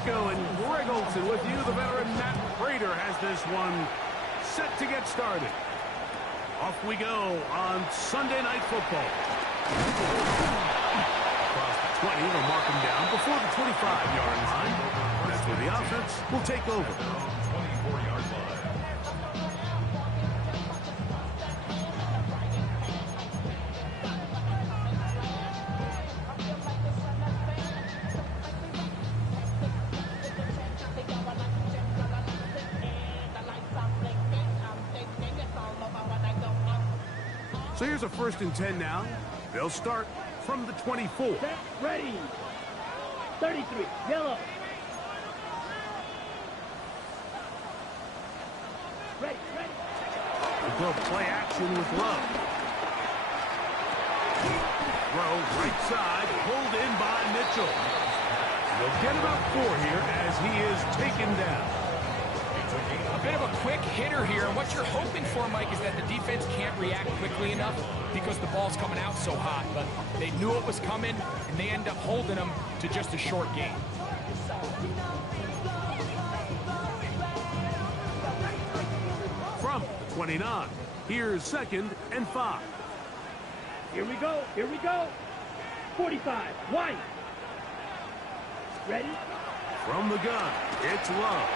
Tirico and Greg Olsen with you. The veteran Matt Prater has this one set to get started. Off we go on Sunday Night Football. Across the 20, they'll mark him down before the 25-yard line. That's where the offense will take over. 24-yard line. So here's a 1st and 10 now. They'll start from the 24. Set, ready. 33, yellow. Ready. They'll play action with Love. Throw right side, pulled in by Mitchell. They'll get about 4 here as he is taken down. A bit of a quick hitter here, and what you're hoping for, Mike, is that the defense can't react quickly enough because the ball's coming out so hot. But they knew it was coming, and they end up holding them to just a short gain. From 29, here's 2nd and 5. Here we go. 45, White. Ready? From the gun, it's Love.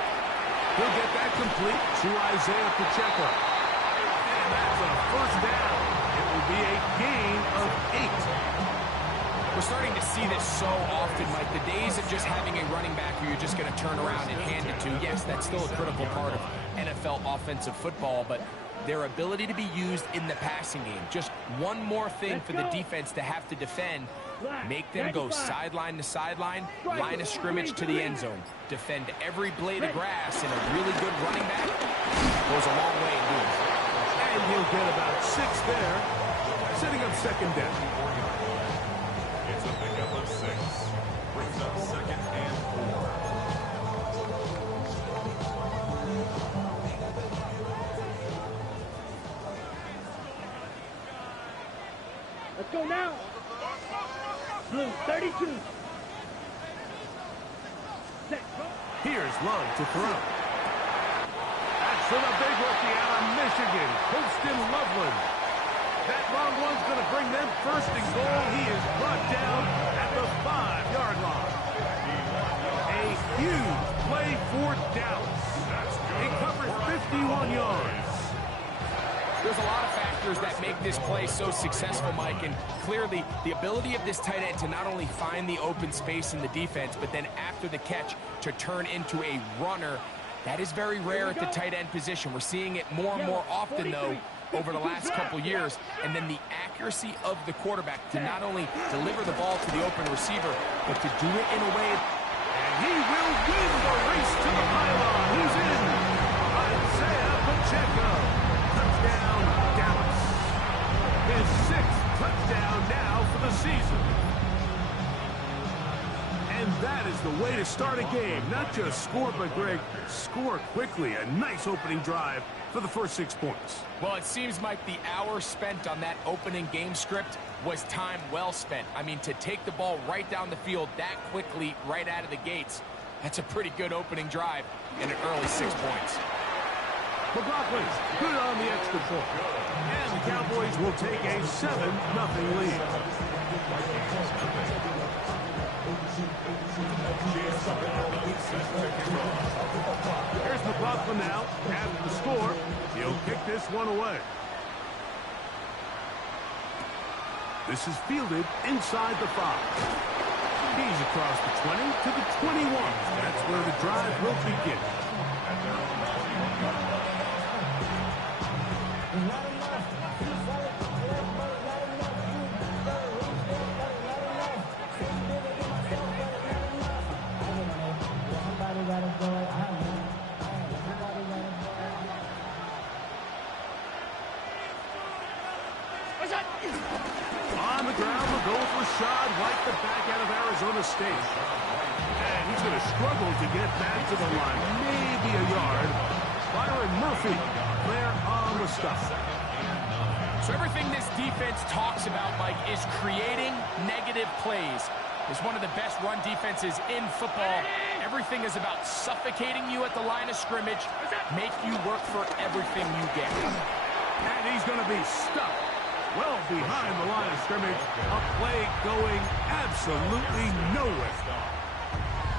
He'll get that complete to Isaiah Pacheco. And that's a 1st down. It will be a gain of 8. We're starting to see this so often, Mike. The days of just having a running back who you're just going to turn around and hand it to, yes, that's still a critical part of NFL offensive football, but their ability to be used in the passing game, just one more thing for the defense to have to defend, make them go sideline to sideline, line of scrimmage to the end zone, defend every blade of grass, and a really good running back goes a long way in doing it. And he'll get about 6 there, setting up 2nd down. It's a pickup of 6. Brings up 2nd and 4. Let's go now. Blue, 32. Set, go. Here's Love to throw. That's for the big rookie out of Michigan, Colston Loveland. That long one's going to bring them 1st and goal. He is brought down at the 5-yard line. A huge play for Dallas. He covers 51 yards. There's a lot of factors that make this play so successful, Mike, and clearly the ability of this tight end to not only find the open space in the defense, but then after the catch to turn into a runner, that is very rare at the tight end position. We're seeing it more and more often, though, over the last couple years. And then the accuracy of the quarterback to not only deliver the ball to the open receiver, but to do it in a way. And he will win the race to the pylon. He's in. Isaiah Pacheco. Touchdown, Dallas. His 6th touchdown now for the season. And that is the way to start a game. Not just score, but, Greg, score quickly. A nice opening drive for the first 6 points. Well, it seems like the hour spent on that opening game script was time well spent. I mean, to take the ball right down the field that quickly right out of the gates, that's a pretty good opening drive and an early 6 points. McLaughlin's good on the extra point. And the Cowboys will take a 7-0 lead. Here's McLaughlin now. After the score, he'll kick this one away. This is fielded inside the 5. He's across the 20 to the 21. That's where the drive will begin. On the ground, we'll go with Rashad White, the back out of Arizona State. And he's going to struggle to get back to the line. Maybe a yard. Byron Murphy there on the stop. So everything this defense talks about, Mike, is creating negative plays. It's one of the best run defenses in football, Everything is about suffocating you at the line of scrimmage, make you work for everything you get. And he's going to be stuck well behind the line of scrimmage. A play going absolutely nowhere.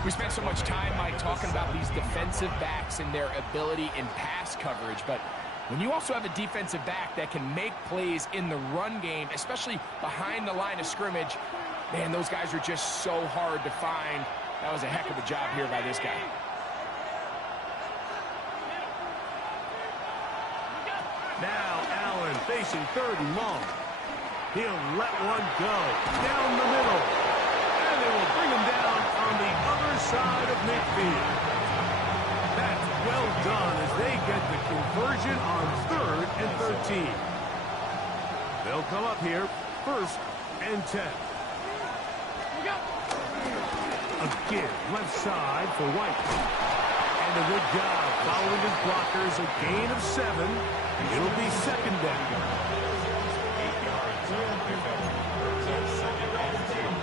We spent so much time, Mike, talking about these defensive backs and their ability in pass coverage, but when you also have a defensive back that can make plays in the run game, especially behind the line of scrimmage, man, those guys are just so hard to find. That was a heck of a job here by this guy. Now Allen facing 3rd and long. He'll let one go down the middle. And they will bring him down on the other side of midfield. That's well done as they get the conversion on 3rd and 13. They'll come up here, 1st and 10. Again, left side for White. And a good job following his blockers, a gain of 7. It'll be 2nd down. 8 yards. Brings up 2nd and 2.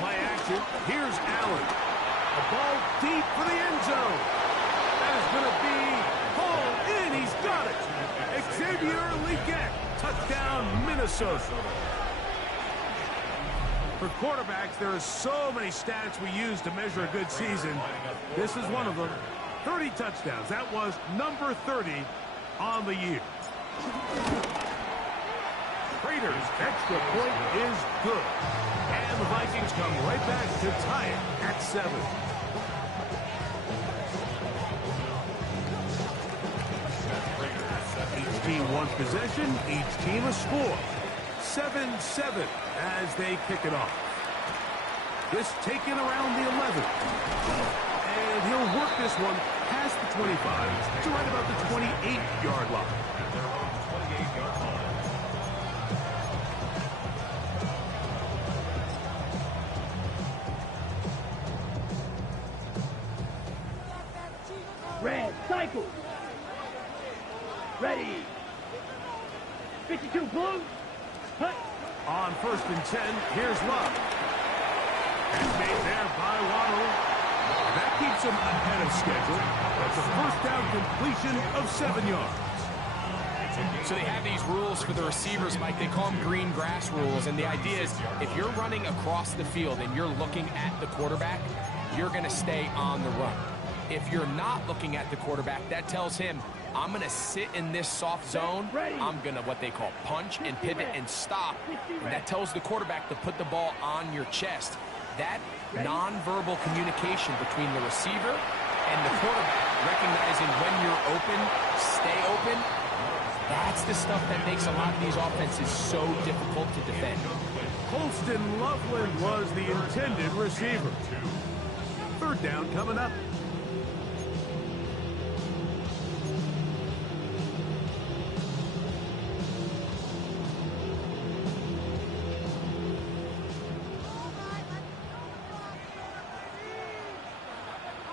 Play action. Here's Allen. A ball deep for the end zone. That is going to be hauled in. He's got it. Xavier Legette. Touchdown, Minnesota. For quarterbacks, there are so many stats we use to measure a good season. This is one of them. 30 touchdowns. That was number 30 on the year. Raiders' extra point is good. And the Vikings come right back to tie it at 7. Each team wants possession, each team a score. 7-7 as they kick it off. This taken around the 11. And he'll work this one past the 25 to right about the 28-yard line. Red, cycle. Ready. 52, blue. Hut. On 1st and 10, here's Love. And made there by Waddle. That keeps him ahead of schedule. That's a 1st down completion of 7 yards. So they have these rules for the receivers, Mike. They call them green grass rules. And the idea is if you're running across the field and you're looking at the quarterback, you're going to stay on the run. If you're not looking at the quarterback, that tells him, I'm going to sit in this soft zone. I'm going to what they call punch and pivot and stop. And that tells the quarterback to put the ball on your chest. That nonverbal communication between the receiver and the quarterback, recognizing when you're open, stay open, that's the stuff that makes a lot of these offenses so difficult to defend. Colston Loveland was the intended receiver. 3rd down coming up.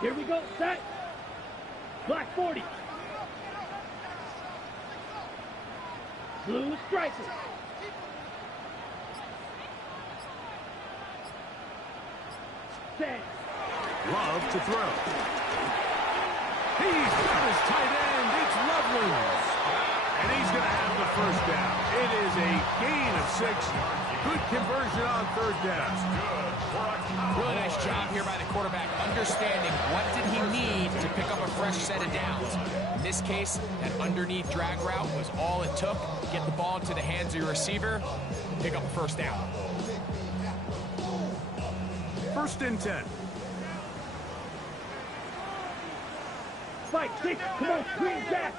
Here we go, set. Black 40. Blue striker. Set. Love to throw. He's got his tight end. It's Loveland. And he's going to have the 1st down. It is a gain of 6. Good conversion on 3rd down. Really nice job here by the quarterback, understanding what did he need to pick up a fresh set of downs. In this case, that underneath drag route was all it took. Get the ball into the hands of your receiver, pick up a 1st down. 1st and 10. Fight, 6. Come on, green jack.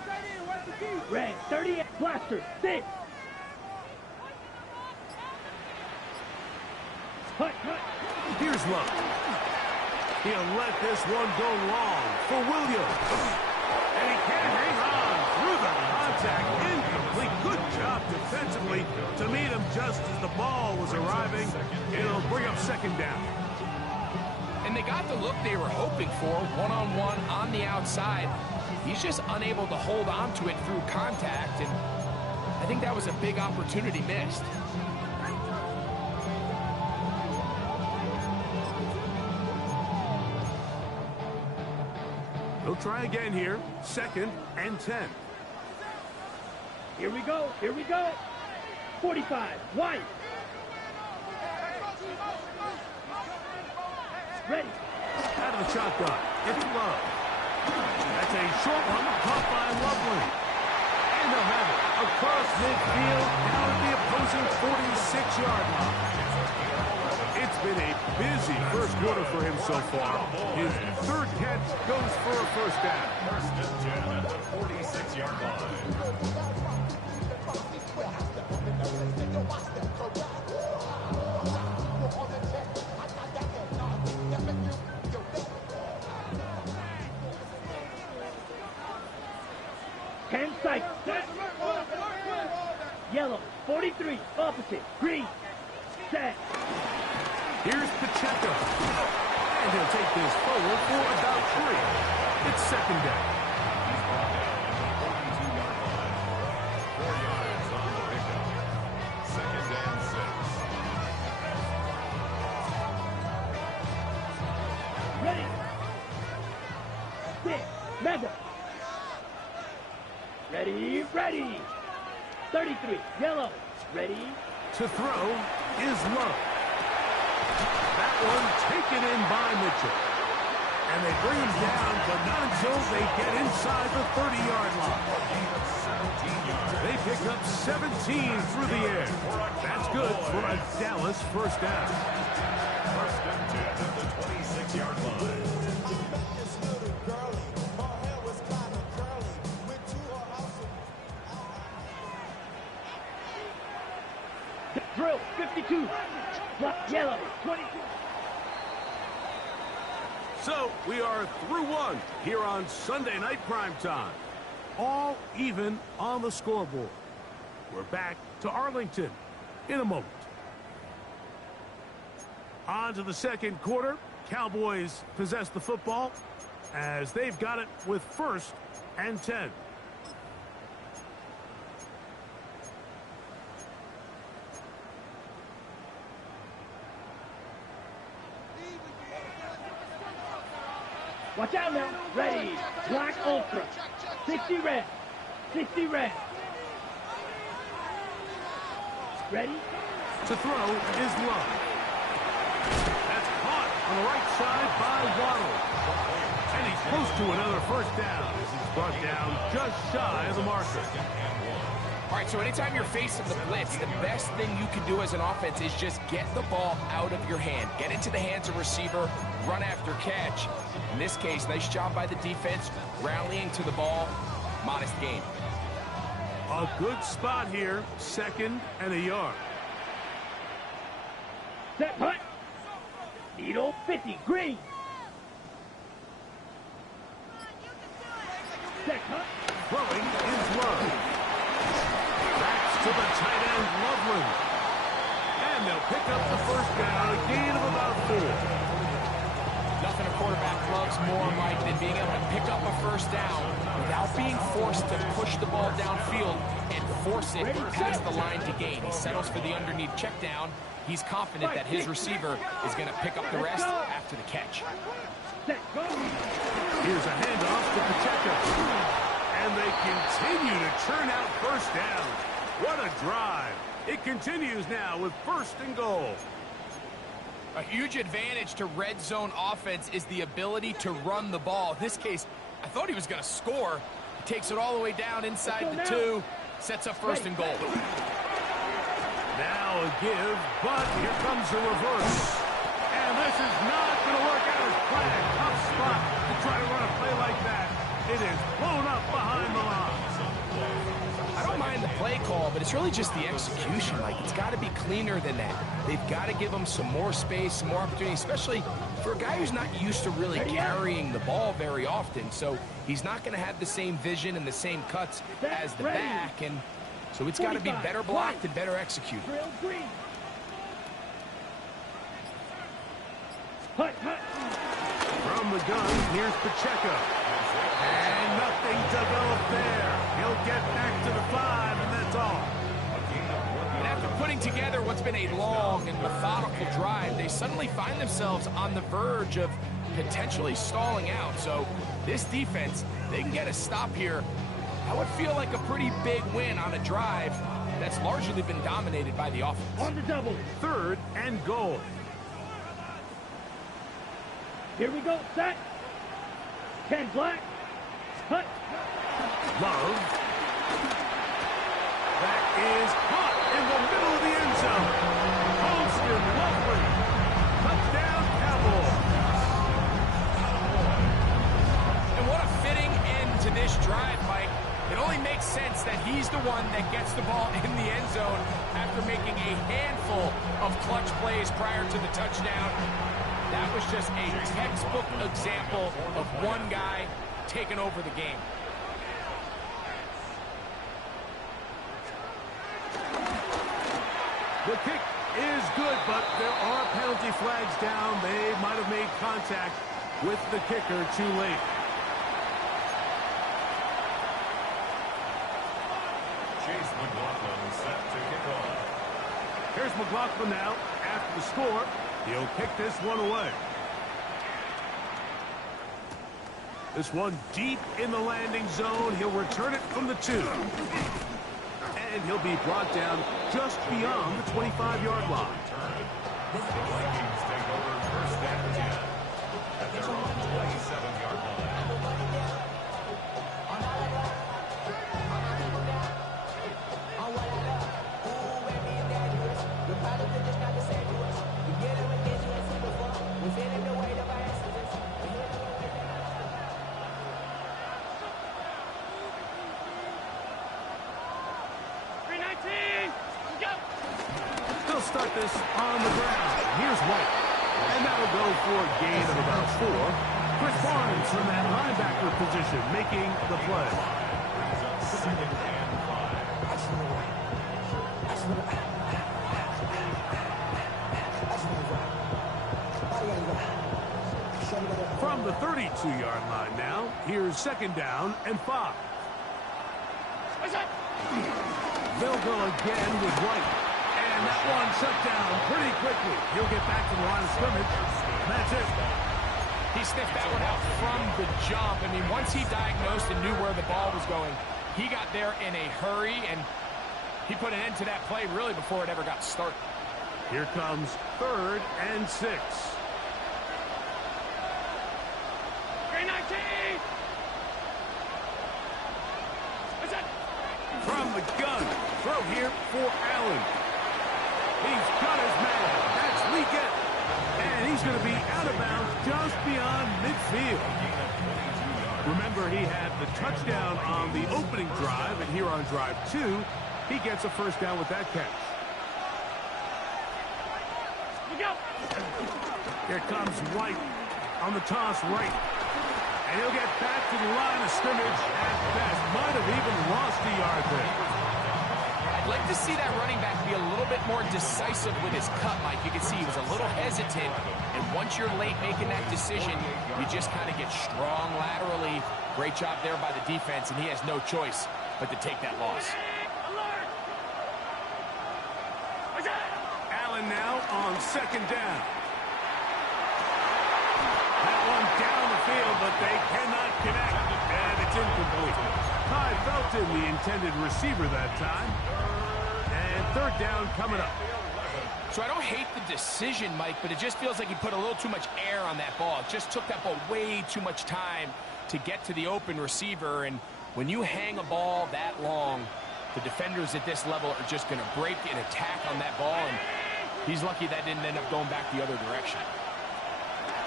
Red, 30, blaster, 6. Hut. Here's Love. He'll let this one go long for Williams. And he can't hang on through the contact. Incomplete. Good job defensively to meet him just as the ball was arriving. It'll bring up 2nd down. And they got the look they were hoping for, one-on-one on the outside. He's just unable to hold on to it through contact, and I think that was a big opportunity missed. They'll try again here. 2nd and 10. Here we go. Here we go. 45. White. Ready. Out of the shotgun. It's Love. That's a short one caught by Loveland. And they'll have it across midfield down at the opposing 46-yard line. It's been a busy first quarter for him so far. His 3rd catch goes for a first down. 1st and 10 at the 46-yard line. Sight. Yellow. 43. Opposite. Green. Set. Here's Pacheco. And he'll take this forward for about 3. It's 2nd down. He's brought down at the 42-yard line. 4 yards on the pickup. 2nd and 6. Ready. Sit. Mega. Ready. Ready. 33. Yellow. Ready. To throw is Love. That one taken in by Mitchell. And they bring him down, but not until they get inside the 30-yard line. They pick up 17 through the air. That's good for a Dallas first down. 1st and 10 at the 26-yard line. Drill. 52. Black. Yellow. 22. So we are through one here on Sunday Night Primetime. All even on the scoreboard. We're back to Arlington in a moment. On to the 2nd quarter. Cowboys possess the football as they've got it with 1st and 10. Watch out now. Ready. Black Ultra. 60 red. 60 red. Ready. To throw is Love. That's caught on the right side by Waddle. And he's close to another first down as he's brought down just shy of the marker. All right, so anytime you're facing the blitz, the best thing you can do as an offense is just get the ball out of your hand. Get into the hands of receiver, run after catch. In this case, nice job by the defense, rallying to the ball. Modest gain. A good spot here, 2nd and a yard. Set. Hut. Needle. 50. Green. Set. Hut. Throwing is Love. To the tight end, Loveland. And they'll pick up the first down, a gain of about 4. Nothing a quarterback loves more, Mike, than being able to pick up a first down without being forced to push the ball downfield and force it past the line to gain. He settles for the underneath check down. He's confident that his receiver is going to pick up the rest after the catch. Here's a handoff to Pacheco. And they continue to churn out first down. What a drive. It continues now with 1st and goal. A huge advantage to red zone offense is the ability to run the ball. In this case, I thought he was going to score. He takes it all the way down inside the 2, sets up 1st and goal. Now a give, but here comes a reverse. And this is not going to work out as planned. Tough spot to try to run a play like that. It is blown up behind the line. I don't mind the play call, but it's really just the execution. Like, it's got to be cleaner than that. They've got to give him some more space, some more opportunity, especially for a guy who's not used to really carrying the ball very often. So he's not going to have the same vision and the same cuts as the back, and so it's got to be better blocked and better executed. Hut, hut. the gun, here's Pacheco. And nothing developed there. He'll get back to the 5, and that's all. And after putting together what's been a long and methodical drive, they suddenly find themselves on the verge of potentially stalling out. So this defense, they can get a stop here. That would feel like a pretty big win on a drive that's largely been dominated by the offense. On the double. 3rd and goal. Here we go. Set. Ken Black. Cut. Love. That is caught in the middle of the end zone. Holston Loveland. Touchdown, Cowboys. And what a fitting end to this drive, Mike. It only makes sense that he's the one that gets the ball in the end zone after making a handful of clutch plays prior to the touchdown. That was just a textbook example of one guy taking over the game. The kick is good, but there are penalty flags down. They might have made contact with the kicker too late. Chase McLaughlin set to kick off. Here's McLaughlin now. After the score, he'll kick this one away. This one deep in the landing zone. He'll return it from the 2. And he'll be brought down just beyond the 25-yard line. The Vikings take over 1st and 10 at their own 27-yard line. They'll start this on the ground. Here's White. And that'll go for a gain of about 4. Chris Barnes from that linebacker position making the play. Brings up 2nd and 5. From the 32-yard line now, here's 2nd down and 5. They'll go again with White. And that one shut down pretty quickly. He'll get back to the line of scrimmage. That's it. He sniffed that one out from the jump. I mean, once he diagnosed and knew where the ball was going, he got there in a hurry, and he put an end to that play really before it ever got started. Here comes 3rd and 6. From the gun, throw here for Allen. He's got his man. That's Leggett. And he's going to be out of bounds just beyond midfield. Remember, he had the touchdown on the opening drive, and here on drive 2, he gets a 1st down with that catch. Here comes White on the toss right. And he'll get back to the line of scrimmage at best. Might have even lost a yard there. I'd like to see that running back be a little bit more decisive with his cut, Mike. You can see he was a little hesitant, and once you're late making that decision, you just kind of get strong laterally. Great job there by the defense, and he has no choice but to take that loss. Allen now on 2nd down. That one down the field, but they cannot connect, and it's incomplete. Ty Felton, the intended receiver that time. And 3rd down coming up. So I don't hate the decision, Mike, but it just feels like he put a little too much air on that ball. It just took that ball way too much time to get to the open receiver, and when you hang a ball that long, the defenders at this level are just going to break and attack on that ball, and he's lucky that didn't end up going back the other direction.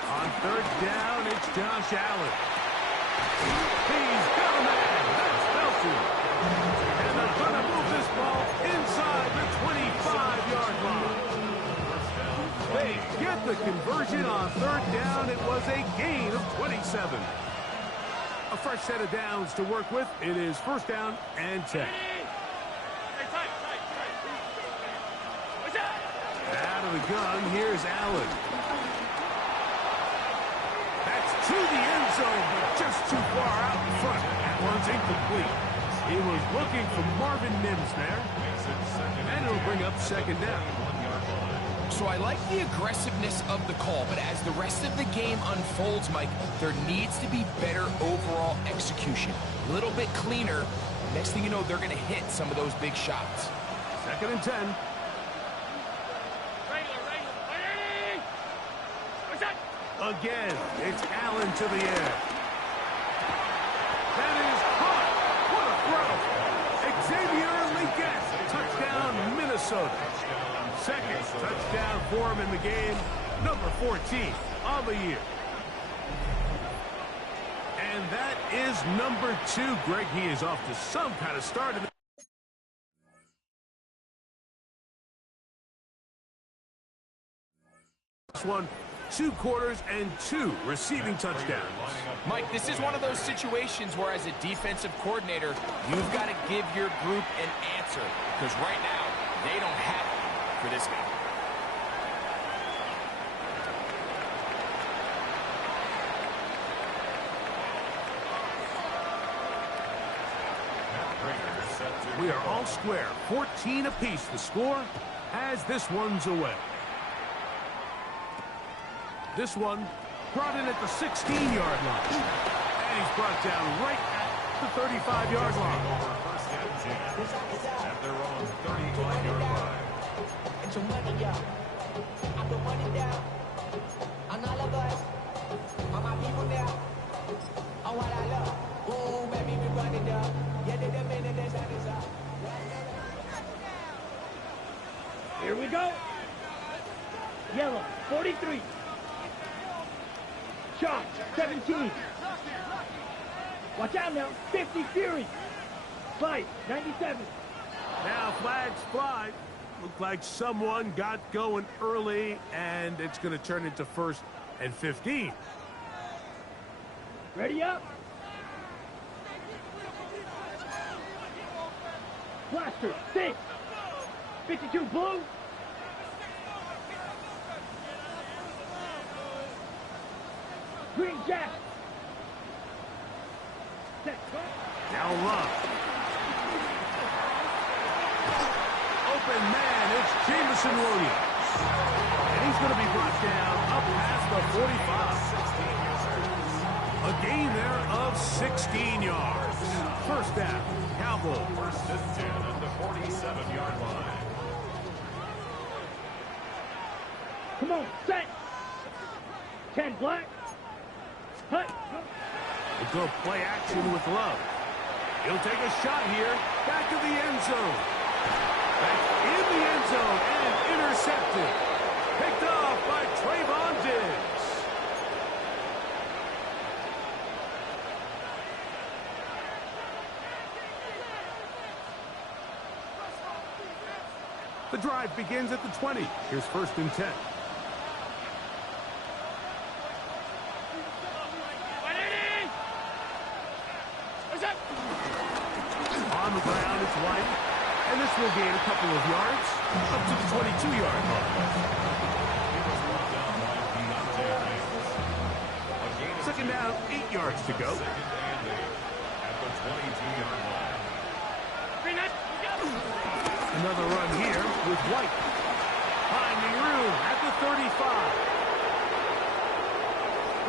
On 3rd down, it's Josh Allen. He's got a man. That's Felton. And they're going to move this ball inside the 25-yard line. They get the conversion on 3rd down. It was a gain of 27. A fresh set of downs to work with. It is 1st down and 10. Out of the gun, here's Allen. That's 2. to the end zone, but just too far out in front. That one's incomplete. He was looking for Marvin Mims there. And it'll bring up second down. So I like the aggressiveness of the call, but as the rest of the game unfolds, Mike, there needs to be better overall execution. A little bit cleaner. Next thing you know, they're going to hit some of those big shots. Second and 10. Again, it's Allen to the air. That is caught. What a throw. Xavier Legette. Touchdown, Minnesota. Second touchdown for him in the game. Number 14 on the year. And that is number 2. Greg, he is off to some kind of start. This one, 2 quarters and 2 receiving touchdowns. Mike, this is one of those situations where as a defensive coordinator, you've got to give your group an answer. Because right now, they don't have it for this guy. We are all square. 14 apiece. The score as this one's away. This one brought in at the 16-yard line. And he's brought down right at the 35-yard line. At their own 35-yard line. Get your money up. I put money down. On all of us. On my people now. On what I love. Ooh, baby, we run it up. Yeah, the minute the sun is up. Here we go. Yellow, 43. Chalk, 17. Watch out now, 50 Fury. Fight, 97. Now flags fly. Looked like someone got going early, and it's going to turn into 1st and 15. Ready up. Blaster, 6. 52 blue. Green jack. Set. Now run. Open man, it's Jameson Williams. And he's going to be brought down up past the 45. A gain there of 16 yards. First down, Cowboys. First and 10 at the 47-yard line. Come on, set. 10 black. Hut. We'll go play action with Love. He'll take a shot here. Back to the end zone. Back in the end zone and intercepted. Picked off by Trayvon Diggs. The drive begins at the 20. Here's 1st and 10. On the ground, it's White. And this will gain a couple of yards up to the 22-yard line. Second down, 8 yards to go. At the 22-yard line. Another run here with White. Finding room at the 35.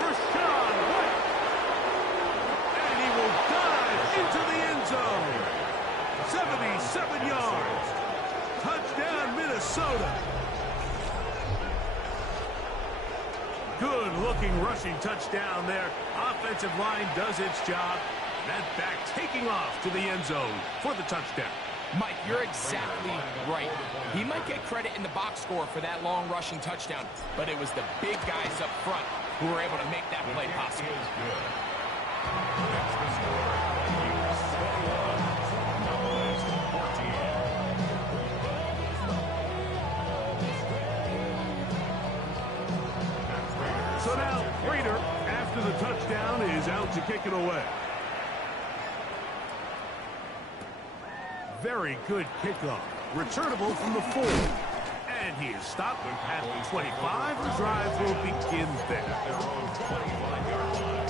Rashaad White. And he will dive into the end zone. 77 yards. Touchdown, Minnesota. Good-looking rushing touchdown there. Offensive line does its job. That back taking off to the end zone for the touchdown. Mike, you're exactly right. He might get credit in the box score for that long rushing touchdown, but it was the big guys up front who were able to make that play possible. That's the score. Eagles 21, Cowboys 14. So now, Prater, after the touchdown, is out to kick it away. Very good kickoff. Returnable from the 4. And he is stopped at the 25. The drive will begin there. Their own 25-yard line.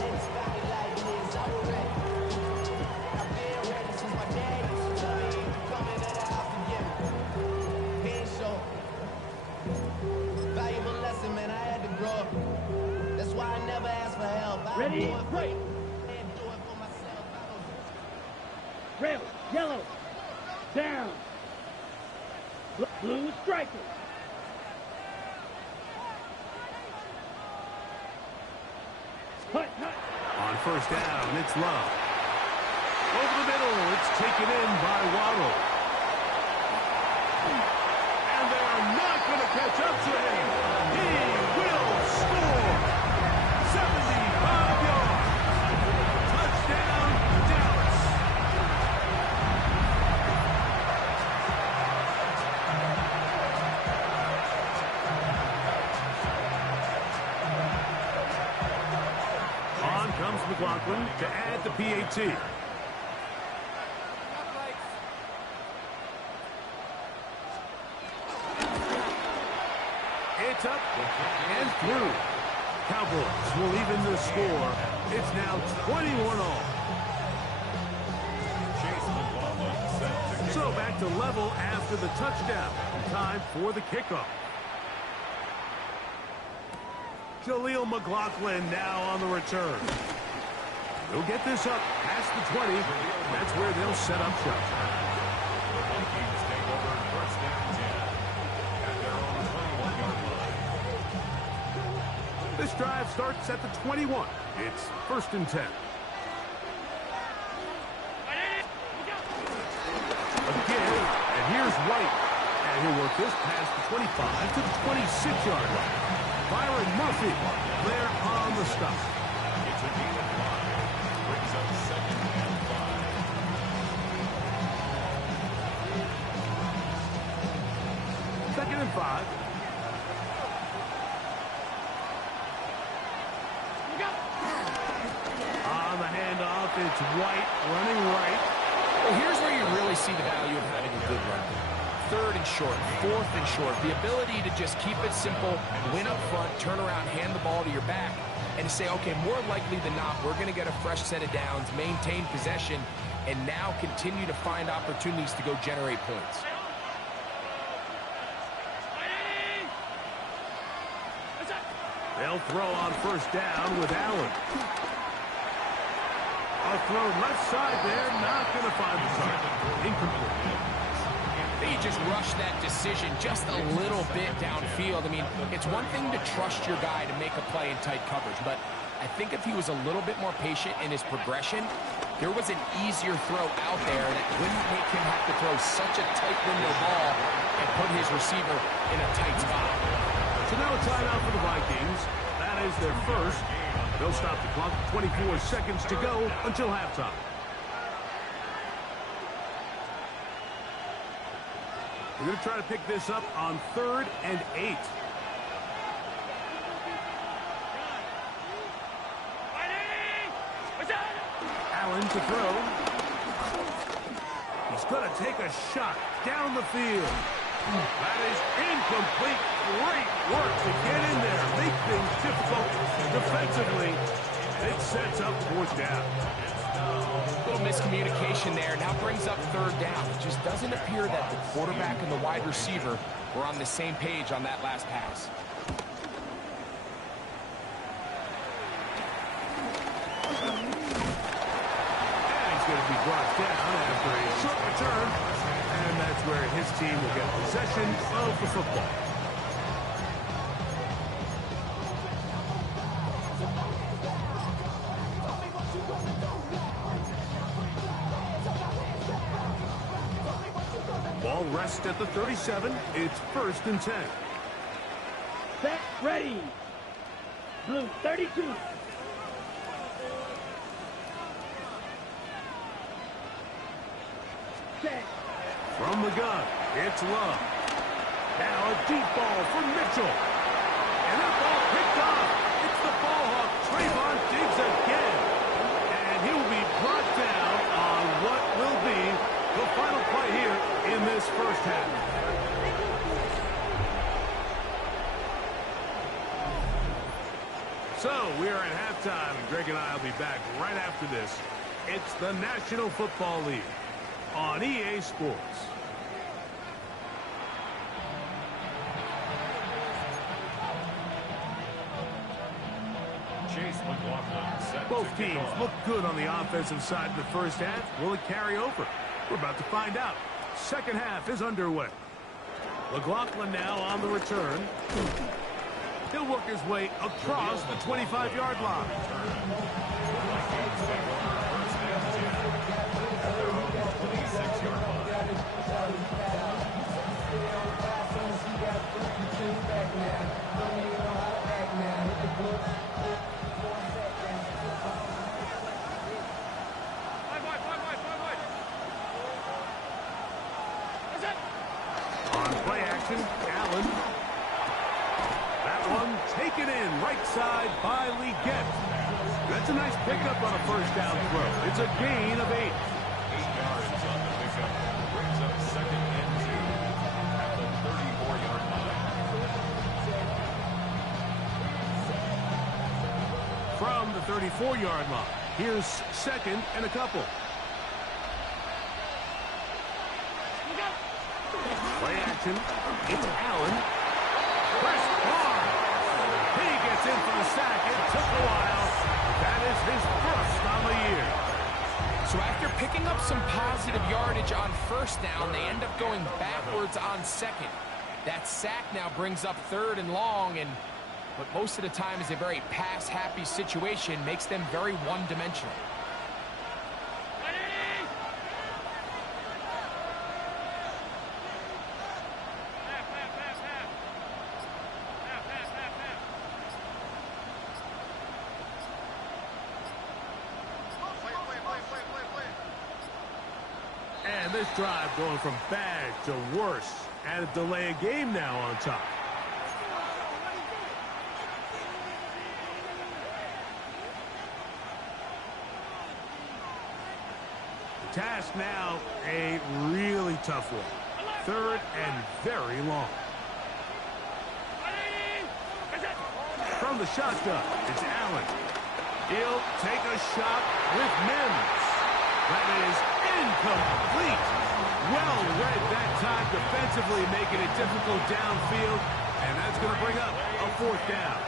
Red, yellow, down. Blue striker. Hut, hut. On first down, it's Love. Over the middle, it's taken in by Waddle. And they are not going to catch up to him. He will score. 75 yards. Touchdown, Dallas. On comes McLaughlin to add the PAT. It's up and through. Cowboys will even the score. It's now 21 all. Chase McLaughlin set to So back to level after the touchdown. Time for the kickoff. Jaleel McLaughlin now on the return. He'll get this up past the 20. That's where they'll set up shop. The Vikings take over first down 10 at their own 21-yard line. This drive starts at the 21. It's first and 10. Again, and here's White. And he'll work this past the 25 to the 26-yard line. Byron Murphy there on the stop. It's a gain of 5. Brings up second and 5. Second and 5. On the handoff, it's White running right. Well, here's where you really see the value of having a good run. Third and short, fourth and short. The ability to just keep it simple, win up front, turn around, hand the ball to your back, and say, okay, more likely than not, we're going to get a fresh set of downs, maintain possession, and now continue to find opportunities to go generate points. They'll throw on first down with Allen. A throw left side there, not going to find the target. Incomplete. They just rushed that decision just a little bit downfield. I mean, it's one thing to trust your guy to make a play in tight coverage, but I think if he was a little bit more patient in his progression, there was an easier throw out there that wouldn't make him have to throw such a tight window ball and put his receiver in a tight spot. So now a timeout for the Vikings. That is their first. They'll stop the clock. 24 seconds to go until halftime. We're going to try to pick this up on 3rd and 8. Allen to throw. He's going to take a shot down the field. That is incomplete. Great work to get in there. Make things difficult defensively. It sets up 4th down. A little miscommunication there. Now brings up 3rd down. It just doesn't appear that the quarterback and the wide receiver were on the same page on that last pass. And he's going to be brought down after a short return. And that's where his team will get possession of the football. Ball rests at the 37. It's 1st and 10. Set, ready. Blue 32. Set. From the gun, it's Love. Now a deep ball for Mitchell. And that ball picked off. It's the ball hawk, Trayvon Diggs again. And he will be brought down on what will be the final play here in this first half. So we are at halftime, and Greg and I will be back right after this. It's the National Football League on EA Sports. Chase McLaughlin set Both teams look good on the offensive side in the first half. Will it carry over? We're about to find out. Second half is underway. McLaughlin now on the return. He'll work his way across the 25-yard line. On play action, Allen. That one taken in right side by Legette. That's a nice pickup on a first down throw. It's a gain of 8. 8 yards on the pickup. Brings up second and 2 at the 34-yard line. From the 34-yard line, here's second and a couple. Play action. It's Allen. Press hard. He gets in for the sack. It took a while. That is his first on the year. So after picking up some positive yardage on first down, they end up going backwards on second. That sack now brings up third and long, and what most of the time is a very pass-happy situation makes them very one-dimensional. And this drive going from bad to worse. And a delay of game now on top. The task now, a really tough one. Third and very long. From the shotgun, it's Allen. He'll take a shot with Mims. That is incomplete. Well read that time defensively, making it difficult downfield. And that's going to bring up a fourth down.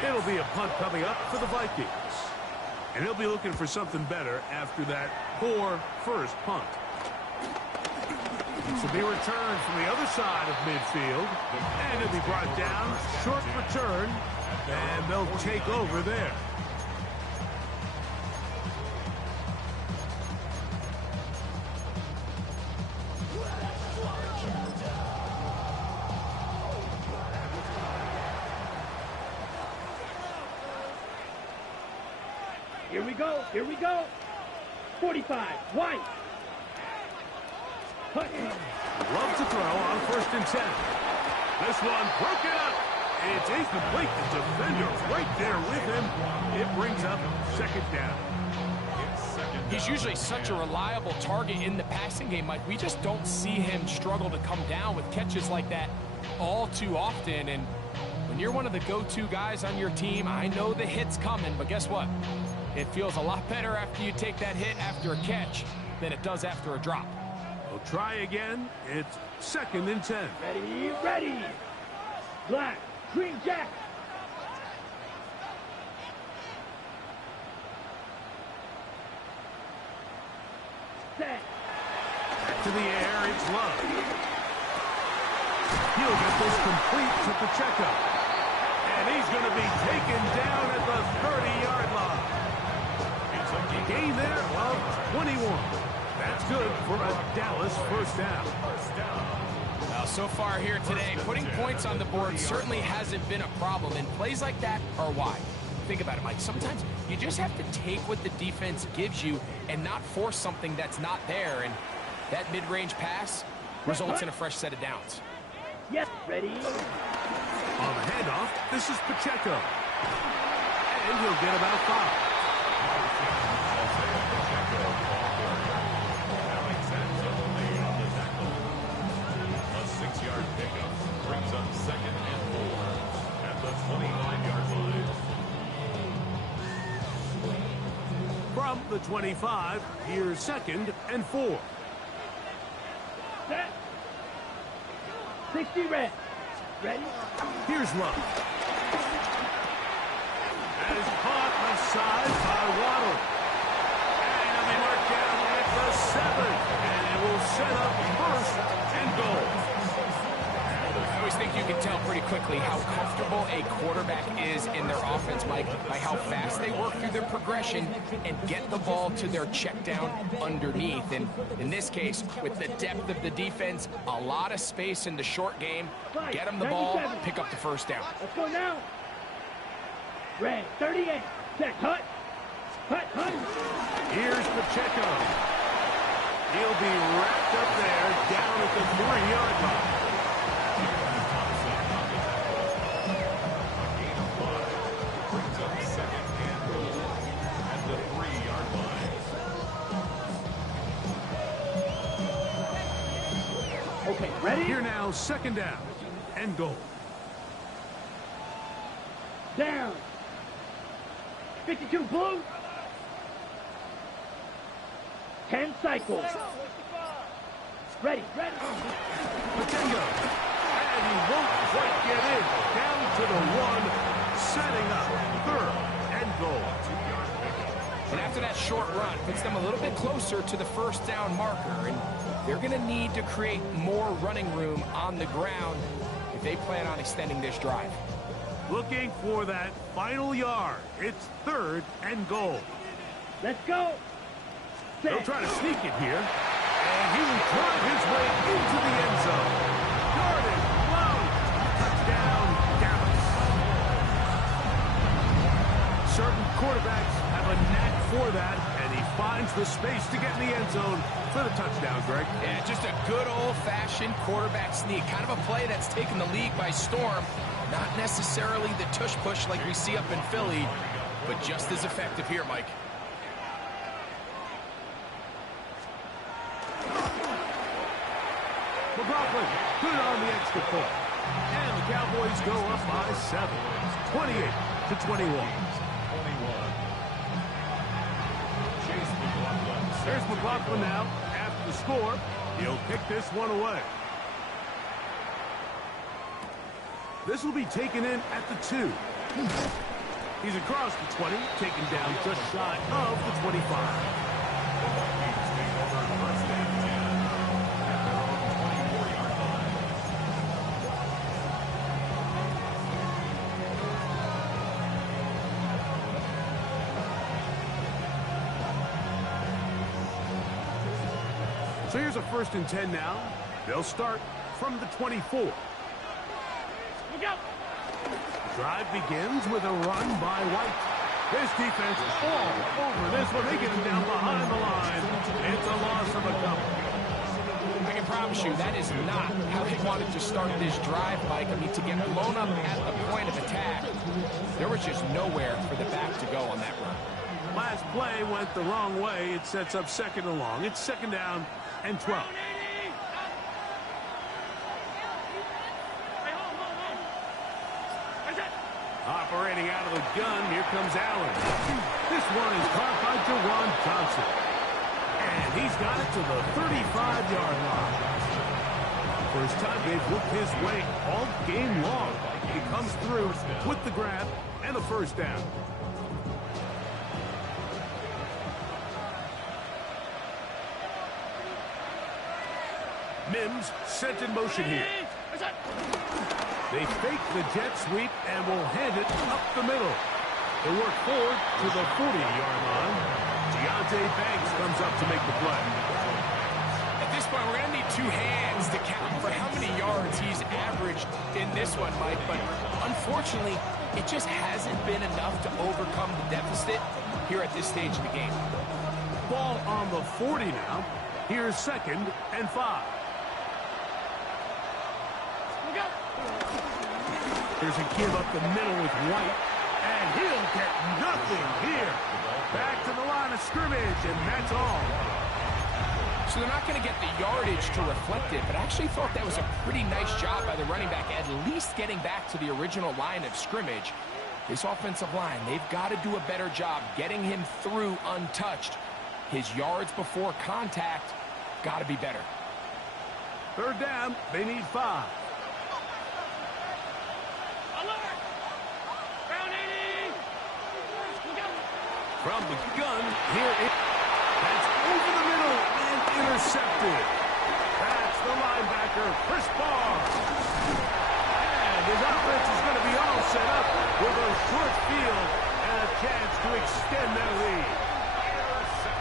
It'll be a punt coming up for the Vikings. And he'll be looking for something better after that poor first punt. This will be returned from the other side of midfield. And it'll be brought down. Short return. And they'll take over there. Here we go. Here we go. 45. White. Cut. Love to throw on first and 10. This one broken up. It's incomplete. The defender right there with him. It brings up second down. He's usually such a reliable target in the passing game, Mike. We just don't see him struggle to come down with catches like that all too often. And when you're one of the go-to guys on your team, I know the hit's coming, but guess what? It feels a lot better after you take that hit after a catch than it does after a drop. We'll try again. It's second and 10. Ready, ready. Black, green jack. Set. Back to the air, it's Love. He'll get this complete to Pacheco. And he's going to be taken down at the 30-yard line. A gain there of 21. That's good for a Dallas first down. Now, so far here today, putting points on the board certainly hasn't been a problem, and plays like that are why. Think about it, Mike. Sometimes you just have to take what the defense gives you and not force something that's not there, and that mid-range pass results in a fresh set of downs. Yes, ready. On the handoff, this is Pacheco. And he'll get about 5. A 6-yard pickup brings up second and 4 at the 29-yard line. From the 25, here's second and 4. Set. 60 red. Ready. Here's Love. That is caught in the inside by Waddle. And he'll be marked down at the 7. And it will set up first and goal. I always think you can tell pretty quickly how comfortable a quarterback is in their offense, Mike, by how fast they work through their progression and get the ball to their check down underneath. And in this case, with the depth of the defense, a lot of space in the short game, get them the ball, pick up the first down. Let's go now. Red 38. Set. Hut. Hut. Hut. Here's Pacheco. He'll be wrapped up there down at the 3-yard line. Okay, ready? Here now, second down and goal. Down. 52 blue. 10 cycles. Ready, ready. Pacheco. And he won't quite get in. Down to the 1, setting up third and goal. And after that short run, puts them a little bit closer to the first down marker. And they're going to need to create more running room on the ground if they plan on extending this drive. Looking for that final yard. It's third and goal. Let's go. They'll try to sneak it here. And he will drive his way into the end zone. Guarded, low. Touchdown, Dallas. Certain quarterbacks have a knack for that, and he finds the space to get in the end zone for the touchdown, Greg. Yeah, just a good old-fashioned quarterback sneak. Kind of a play that's taken the league by storm. Not necessarily the tush-push like we see up in Philly, but just as effective here, Mike. McLaughlin, good on the extra point. And the Cowboys go up by 7, 28-21. Chase McLaughlin. There's McLaughlin now. After the score, he'll kick this one away. This will be taken in at the 2. He's across the 20, taken down just shy of the 25. So here's a 1st and 10 now. They'll start from the 24. Look out. Drive begins with a run by White. This defense all over this one. They get him down behind the line. It's a loss of a couple. I can promise you that is not how they wanted to start this drive, Mike. I mean, to get blown up at the point of attack, there was just nowhere for the back to go on that run. Last play went the wrong way. It sets up 2nd and long. It's 2nd down and 12. Operating out of the gun, here comes Allen. This one is caught by Jawan Johnson. And he's got it to the 35-yard line. First time they've looked his way all game long. He comes through with the grab and the first down. Mims sent in motion here. They fake the jet sweep and will hand it up the middle. They work forward to the 40-yard line. Deontay Banks comes up to make the play. At this point, we're going to need 2 hands to count for how many yards he's averaged in this one, Mike. But unfortunately, it just hasn't been enough to overcome the deficit here at this stage of the game. Ball on the 40 now. Here's 2nd and 5. There's a give up the middle with White, and he'll get nothing here. Back to the line of scrimmage, and that's all. So they're not going to get the yardage to reflect it, but I actually thought that was a pretty nice job by the running back, at least getting back to the original line of scrimmage. This offensive line, they've got to do a better job getting him through untouched. His yards before contact got to be better. 3rd down, they need 5. From the gun, here it... That's over the middle and intercepted. That's the linebacker, Chris Barr. And his offense is going to be all set up with a short field and a chance to extend their lead.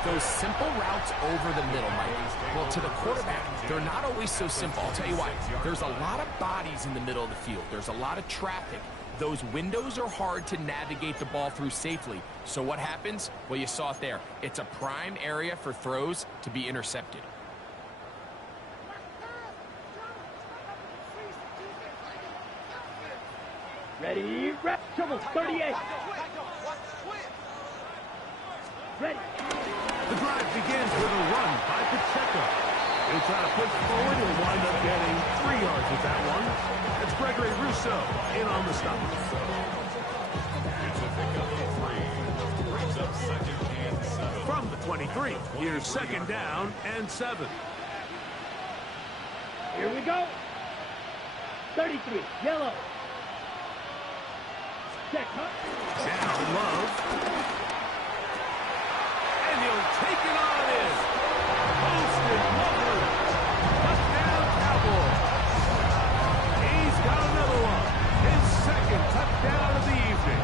Those simple routes over the middle, Mike. Well, to the quarterback, they're not always so simple. I'll tell you why. There's a lot of bodies in the middle of the field. There's a lot of traffic. Those windows are hard to navigate the ball through safely. So what happens? Well, you saw it there. It's a prime area for throws to be intercepted. Ready, rep, trouble, 38. Ready. The drive begins with a run by Pacheco. He'll try to push forward and wind up getting 3 yards with that one. It's Gregory Rousseau in on the stop. It's a pickup of 3. Brings up 2nd and 7. From the 23, here's 2nd down and 7. Here we go. 33, yellow. Check, huh? Down Love. And he'll take it on in. Posted Lovely. Touchdown Cowboys. He's got another one. His 2nd touchdown of the evening.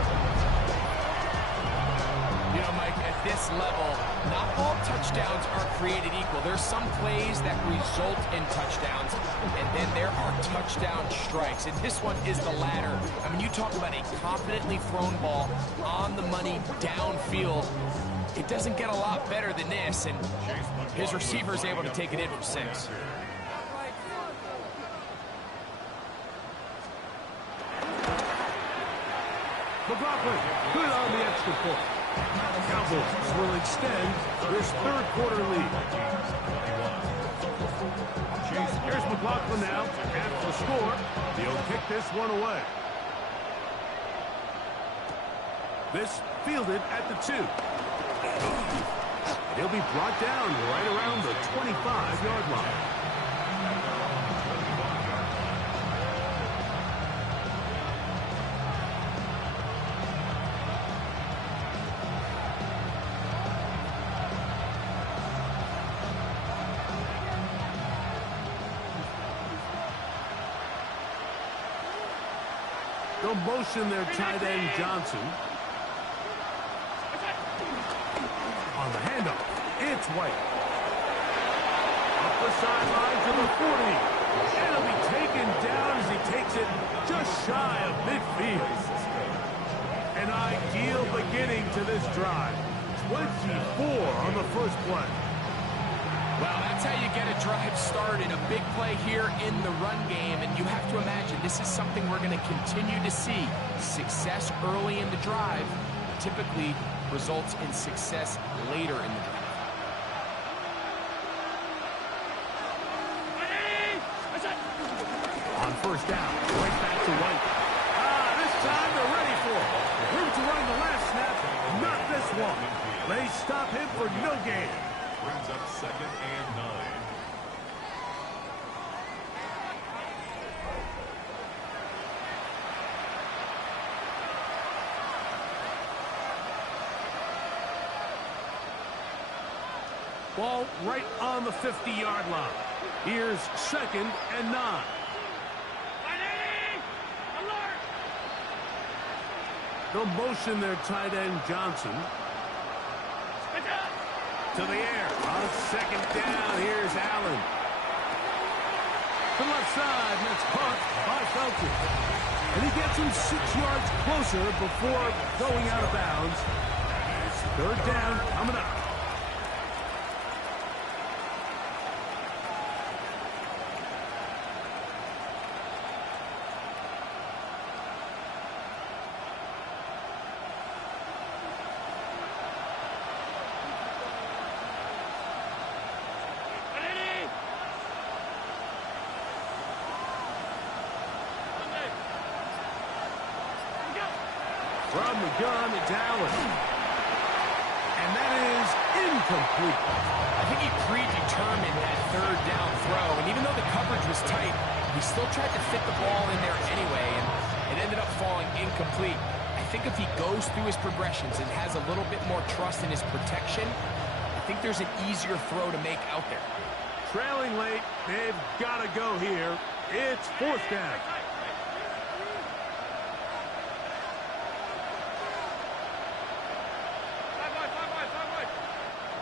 You know, Mike, at this level, not all touchdowns are created equal. There's some plays that result in touchdowns, and then there are touchdown strikes. And this one is the latter. I mean, you talk about a confidently thrown ball on the money downfield. It doesn't get a lot better than this, and his receiver is able to take it in for 6. McLaughlin, good on the extra point. Cowboys will extend this 3rd quarter lead. Here's McLaughlin now, half the score. He'll kick this one away. This fielded at the 2. He'll be brought down right around the 25-yard line. They'll motion their tight end Johnson. On the handoff, it's White. Up the sideline to the 40. And he'll be taken down as he takes it just shy of midfield. An ideal beginning to this drive. 24 on the first play. Well, that's how you get a drive started. A big play here in the run game, and you have to imagine this is something we're going to continue to see. Success early in the drive typically results in success later in the drive. On first down, right back to White. This time they're ready for it. Room to run the last snap, not this one. They stop him for no gain. Brings up 2nd and 9. Ball right on the 50-yard line. Here's 2nd and 9. They'll motion their tight end Johnson. To the air. On 2nd down, here's Allen. To the left side, and that's caught by Felton. And he gets him 6 yards closer before going out of bounds. It's 3rd down coming up. From the gun, it's Allen. And that is incomplete. I think he predetermined that 3rd down throw, and even though the coverage was tight, he still tried to fit the ball in there anyway, and it ended up falling incomplete. I think if he goes through his progressions and has a little bit more trust in his protection, I think there's an easier throw to make out there. Trailing late, they've got to go here. It's fourth down.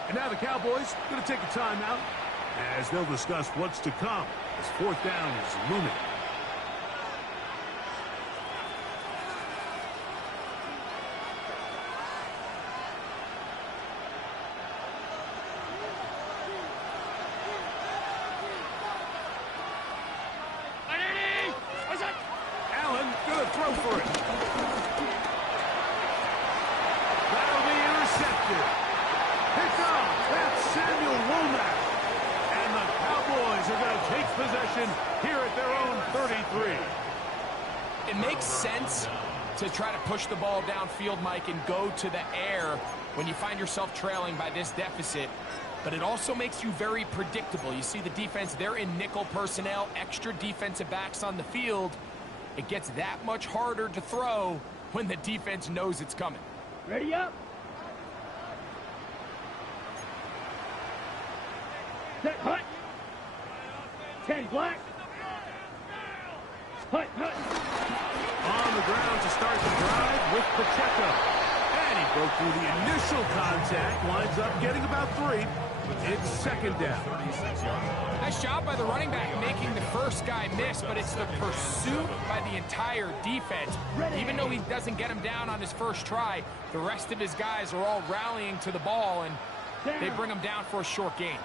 And now the Cowboys going to take a timeout as they'll discuss what's to come as fourth down is looming. Allen going to throw for it. That'll be intercepted. Pick up. That's Samuel Womack. And the Cowboys are going to take possession here at their own 33. It makes sense to try to push the ball downfield, Mike, and go to the air when you find yourself trailing by this deficit. But it also makes you very predictable. You see the defense, they're in nickel personnel, extra defensive backs on the field. It gets that much harder to throw when the defense knows it's coming. Ready up. Set, hut. 10 black. Hut, hut. On the ground to start the drive with Pacheco. And he broke through the initial contact, winds up getting about 3. It's second down. Nice job by the running back making the first guy miss, but it's the pursuit by the entire defense. Even though he doesn't get him down on his first try, the rest of his guys are all rallying to the ball, and they bring him down for a short gain.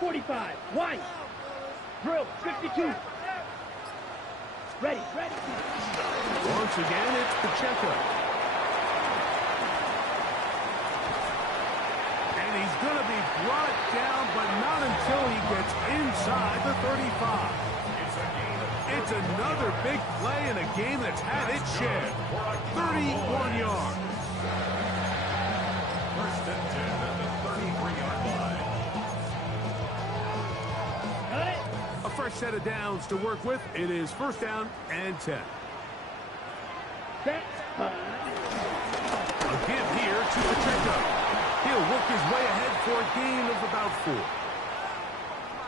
45. White. Drill. 52. Ready. Once again, it's Pacheco. And he's going to be brought down, but not until he gets inside the 35. It's another big play in a game that's had its share. 31 yards. First and 10 at the 33-yard line. Got it. A fresh set of downs to work with. It is first down and 10. Set, hut. A give here to Pacheco. He'll work his way ahead for a gain of about 4.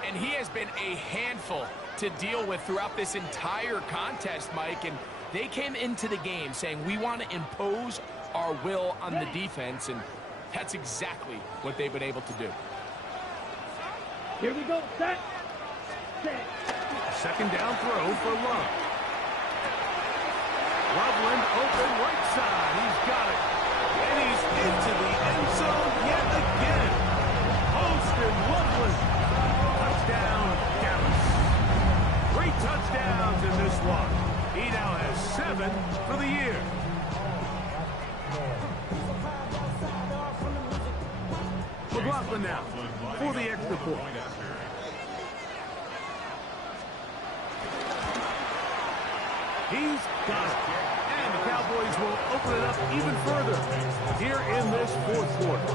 And he has been a handful to deal with throughout this entire contest, Mike. And they came into the game saying, we want to impose our will on the defense. And that's exactly what they've been able to do. Here we go. Set. Second down throw for Love. Loveland open right side. He's got it. And he's into the end zone yet again. Austin Loveland. Touchdown, Dallas. 3 touchdowns in this one. He now has 7 for the year. McLaughlin now for the extra point. He's got it. And the Cowboys will open it up even further here in this fourth quarter.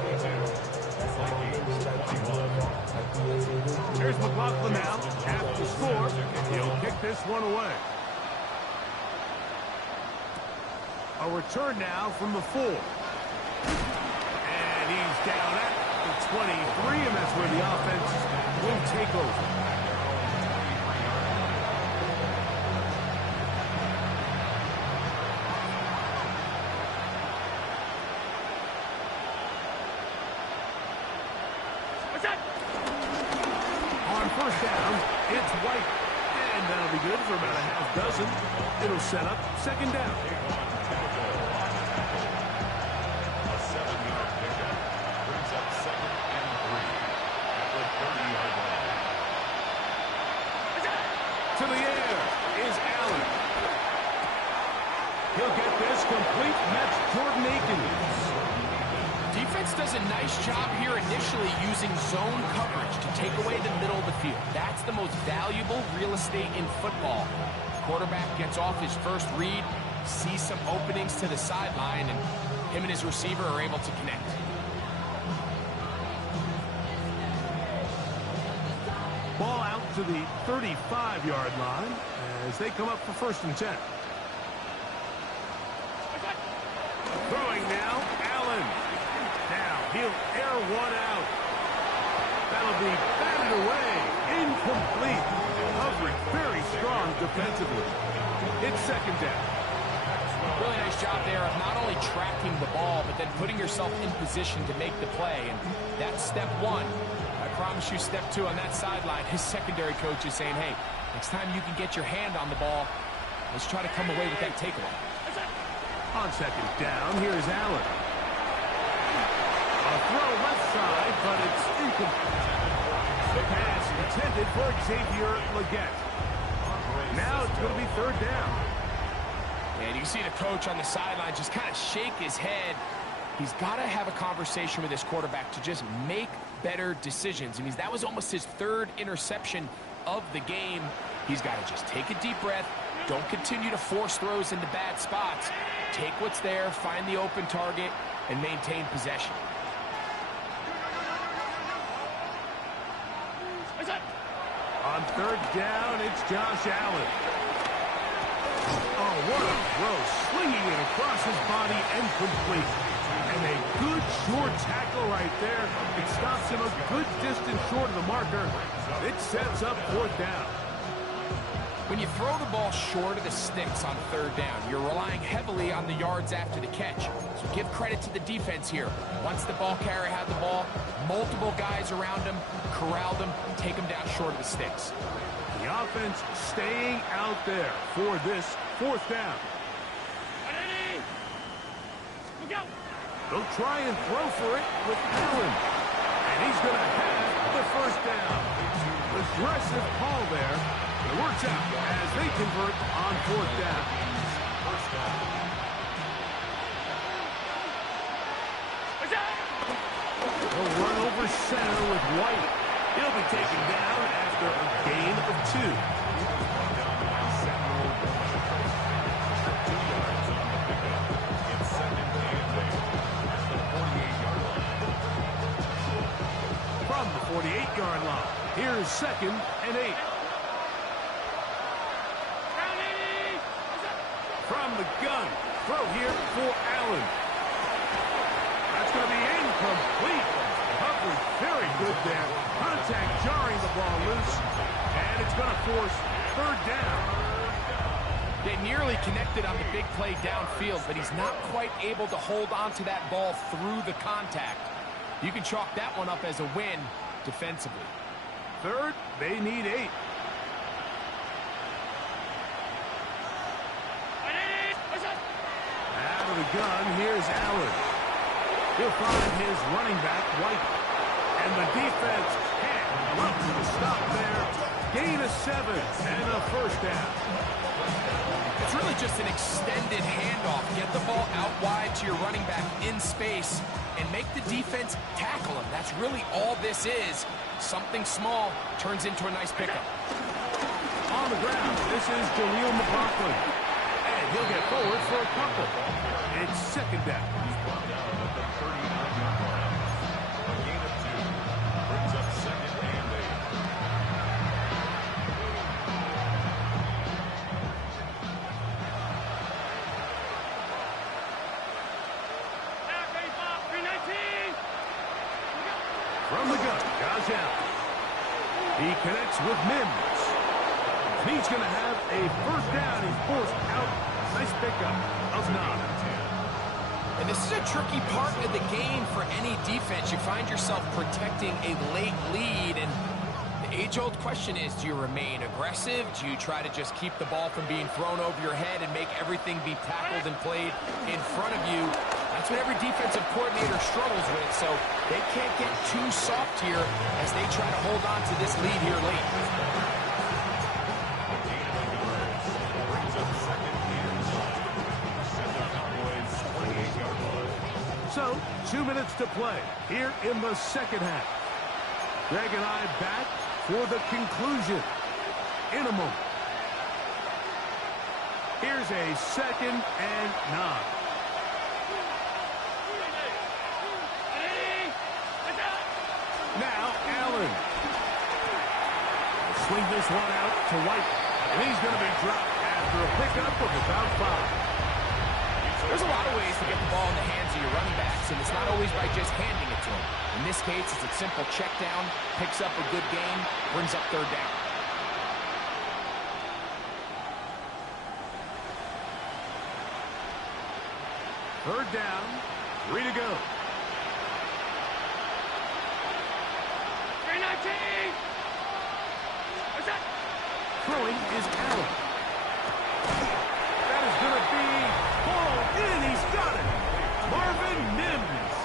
Here's McLaughlin now. Half the score. He'll kick this one away. A return now from the 4. And he's down at the 23, and that's where the offense will take over. On first down, it's White. And that'll be good for about a half dozen. It'll set up second down. A 7-yard pickup brings up 2nd and 3 at the 30-yard line. To the air is Allen. He'll get this complete. That's Jordan Akins. Defense does a nice job here initially using zone coverage to take away the middle of the field. That's the most valuable real estate in football. Quarterback gets off his first read, sees some openings to the sideline, and him and his receiver are able to connect. Ball out to the 35-yard line as they come up for first and 10. He'll air one out. That'll be batted away. Incomplete. Hovering very strong defensively. It's second down. Really nice job there of not only tracking the ball, but then putting yourself in position to make the play. And that's step one. I promise you step two on that sideline. His secondary coach is saying, hey, next time you can get your hand on the ball, let's try to come away with that takeaway. On second down, here's Allen. A throw left side, but it's incomplete. The pass intended for Xavier Legette. Now it's going to be third down. And you can see the coach on the sideline just kind of shake his head. He's got to have a conversation with his quarterback to just make better decisions. I mean, that was almost his third interception of the game. He's got to just take a deep breath. Don't continue to force throws into bad spots. Take what's there, find the open target, and maintain possession. On third down, it's Josh Allen. Oh, what a throw. Slinging it across his body and complete. And a good short tackle right there. It stops him a good distance short of the marker. It sets up fourth down. When you throw the ball short of the sticks on third down, you're relying heavily on the yards after the catch. So give credit to the defense here. Once the ball carrier had the ball, multiple guys around him, corralled him, take him down short of the sticks. The offense staying out there for this fourth down. They'll try and throw for it with Allen. And he's going to have the first down. Aggressive call there. It works out as they convert on fourth down. They'll run over center with White. He'll be taken down after a gain of 2. From the 48-yard line, here's second and 8. From the gun, throw here for Allen. That's going to be incomplete. Coverage very good there. Contact jarring the ball loose, and it's going to force third down. They nearly connected on the big play downfield, but he's not quite able to hold on to that ball through the contact. You can chalk that one up as a win defensively. Third, they need 8. Out of the gun, here's Allen. He'll find his running back, White. And the defense can't come up to the stop there. Gain of 7 and a first down. It's really just an extended handoff. Get the ball out wide to your running back in space and make the defense tackle him. That's really all this is. Something small turns into a nice pickup. On the ground, this is Jaleel McLaughlin. And he'll get forward for a couple. It's second down. A gain of 2. Brings up second and 8. From the gun, Josh Allen. He connects with Mims. And he's going to have a first down. He's forced out. Nice pickup of 9. And this is a tricky part of the game for any defense. You find yourself protecting a late lead, and the age-old question is, do you remain aggressive? Do you try to just keep the ball from being thrown over your head and make everything be tackled and played in front of you? That's what every defensive coordinator struggles with, so they can't get too soft here as they try to hold on to this lead here late. So, 2 minutes to play here in the second half. Greg and I back for the conclusion in a moment. Here's a second and 9. Now, Allen. Swing this one out to White. And he's going to be dropped after a pickup of about 5. There's a lot of ways to get the ball in the hands of your running backs, and it's not always by just handing it to them. In this case, it's a simple check down, picks up a good gain, brings up third down. Third down, 3 to go. Throwing is Allen. That is going to be pulled in. He's got it. Marvin Mims.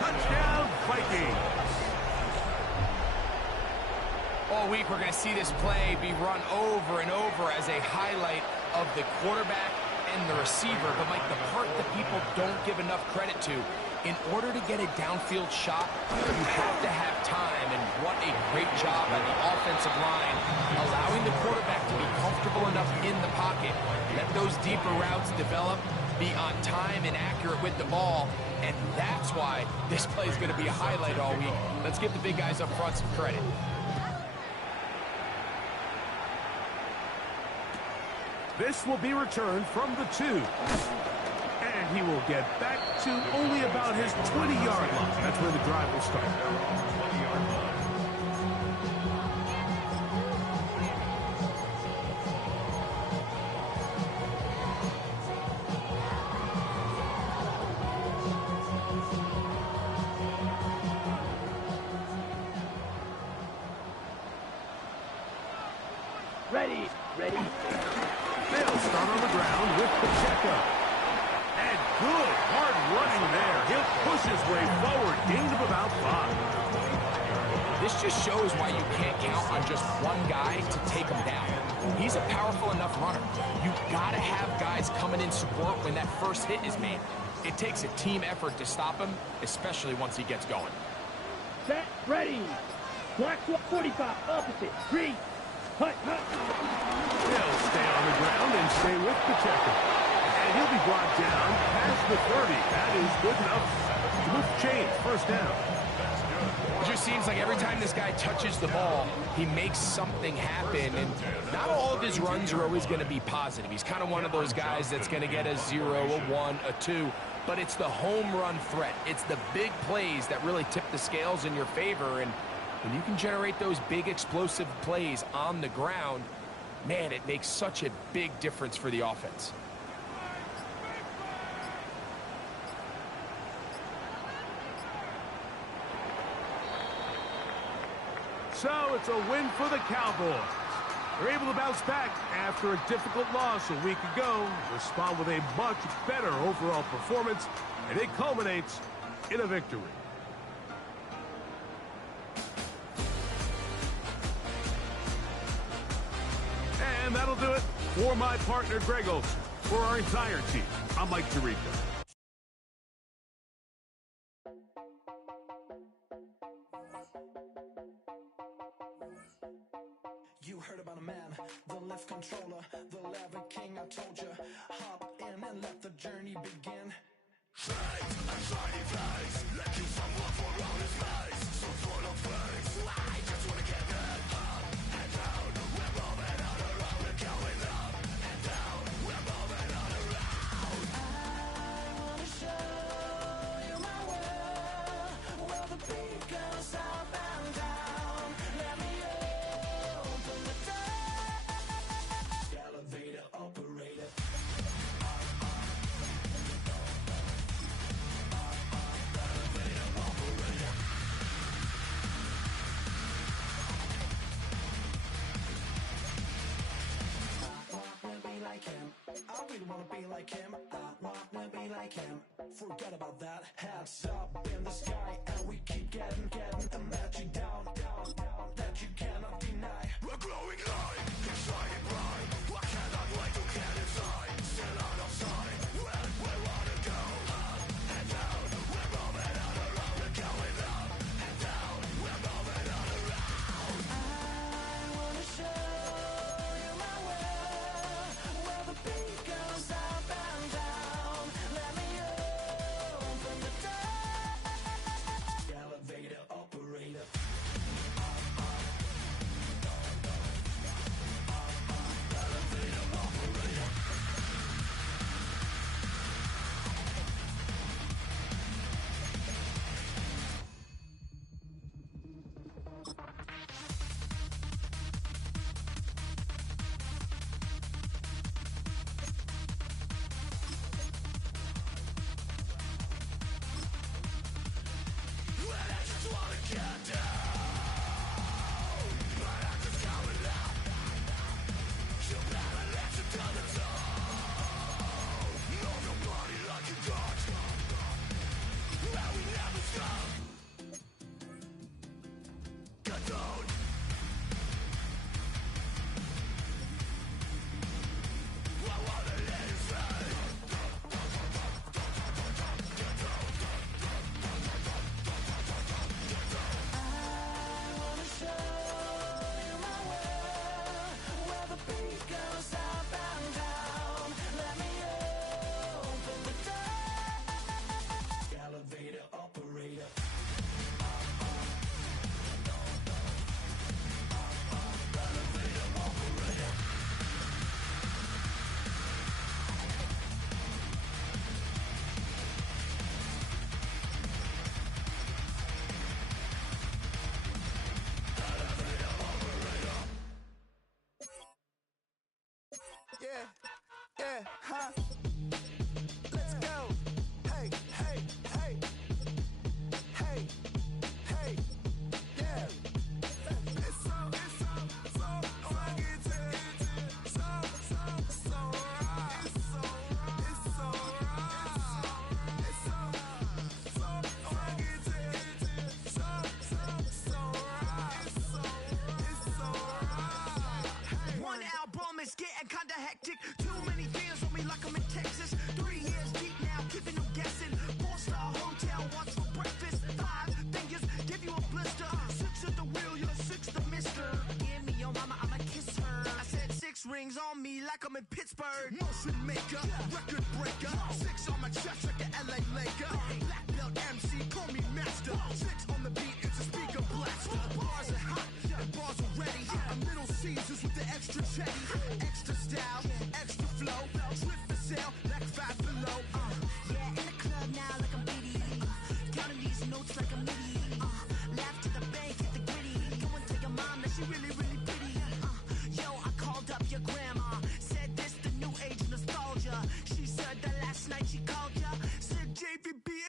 Touchdown, Vikings. All week we're going to see this play be run over and over as a highlight of the quarterback and the receiver. But, Mike, the part that people don't give enough credit to, in order to get a downfield shot, you have to have time, and what a great job by the offensive line, allowing the quarterback to be comfortable enough in the pocket, let those deeper routes develop, be on time and accurate with the ball, and that's why this play is going to be a highlight all week. Let's give the big guys up front some credit. This will be returned from the 2. And he will get back to only about his 20-yard line. That's where the drive will start. 20-yard line. Ready. They'll start on the ground with Pacheco. And good, hard running there. He'll push his way forward. Gain of about 5. This just shows why you can't count on just one guy to take him down. He's a powerful enough runner. You've got to have guys coming in support when that first hit is made. It takes a team effort to stop him, especially once he gets going. Set. Ready. Black 45. Opposite. 3. Hut. They'll stay on the ground and stay with Pacheco. And he'll be brought down past the 30. That is good enough to move the chains. First down. It just seems like every time this guy touches the ball, he makes something happen. And not all of his runs are always going to be positive. He's kind of one of those guys that's going to get a 0, a 1, a 2. But it's the home run threat. It's the big plays that really tip the scales in your favor. And when you can generate those big explosive plays on the ground, man, it makes such a big difference for the offense. So it's a win for the Cowboys. They're able to bounce back after a difficult loss a week ago, respond with a much better overall performance, and it culminates in a victory. And that'll do it for my partner, Greg Olsen. For our entire team, I'm Mike Tirico. You heard about a man, the lift controller, the lever king. I told you, hop in and let the journey begin. Straight and shiny face, making some love around his face. So full of face, I just wanna get it up and down. We're moving on around, we're going up and down. We're moving on around. I wanna show you my world, where the beat goes up and down. Let me open the door. Elevator operator. Like him. I really wanna be like him. I wanna be like him. Forget about that. Hats up in the sky, and we keep getting the magic down, that you cannot deny. We're glowing light, it's shining bright. I cannot wait to get inside. Still out of sight. When we wanna go up and down. We're moving on around. We're going up and down. We're moving on around. I wanna show you my world, where the beat goes up and down. Let me open the door. Elevator operator. Yeah, yeah, huh? Let's go. Hey, hey, hey. Hey, hey, yeah. It's so rugged. So right. It's so right. It's so rugged. So right. It's so right. One album is getting kinda hectic. Too many fans on me like I'm in Texas. 3 years deep now, keeping them guessing. 4-star hotel, what's for breakfast? 5 fingers, give you a blister. 6 at the wheel, you're 6 the mister. Give me your mama, I'ma kiss her. I said 6 rings on me like I'm in Pittsburgh. Motion maker, record breaker. 6 on my chest like an LA Laker. Black belt MC, call me master. 6 on the beat, it's a speaker blaster. Bars are hot, and bars are ready. A Little Caesars with the extra chetty. Extra style, extra flow. Trip for sale, like 5 below. Yeah, in the club now like I'm Biddy. Counting these notes like I'm Liddy. Laugh to the bank, hit the gritty. Go and tell your mom that she really, really pretty. Yo, I called up your grandma. Said this the new age nostalgia. She said that last night she called you.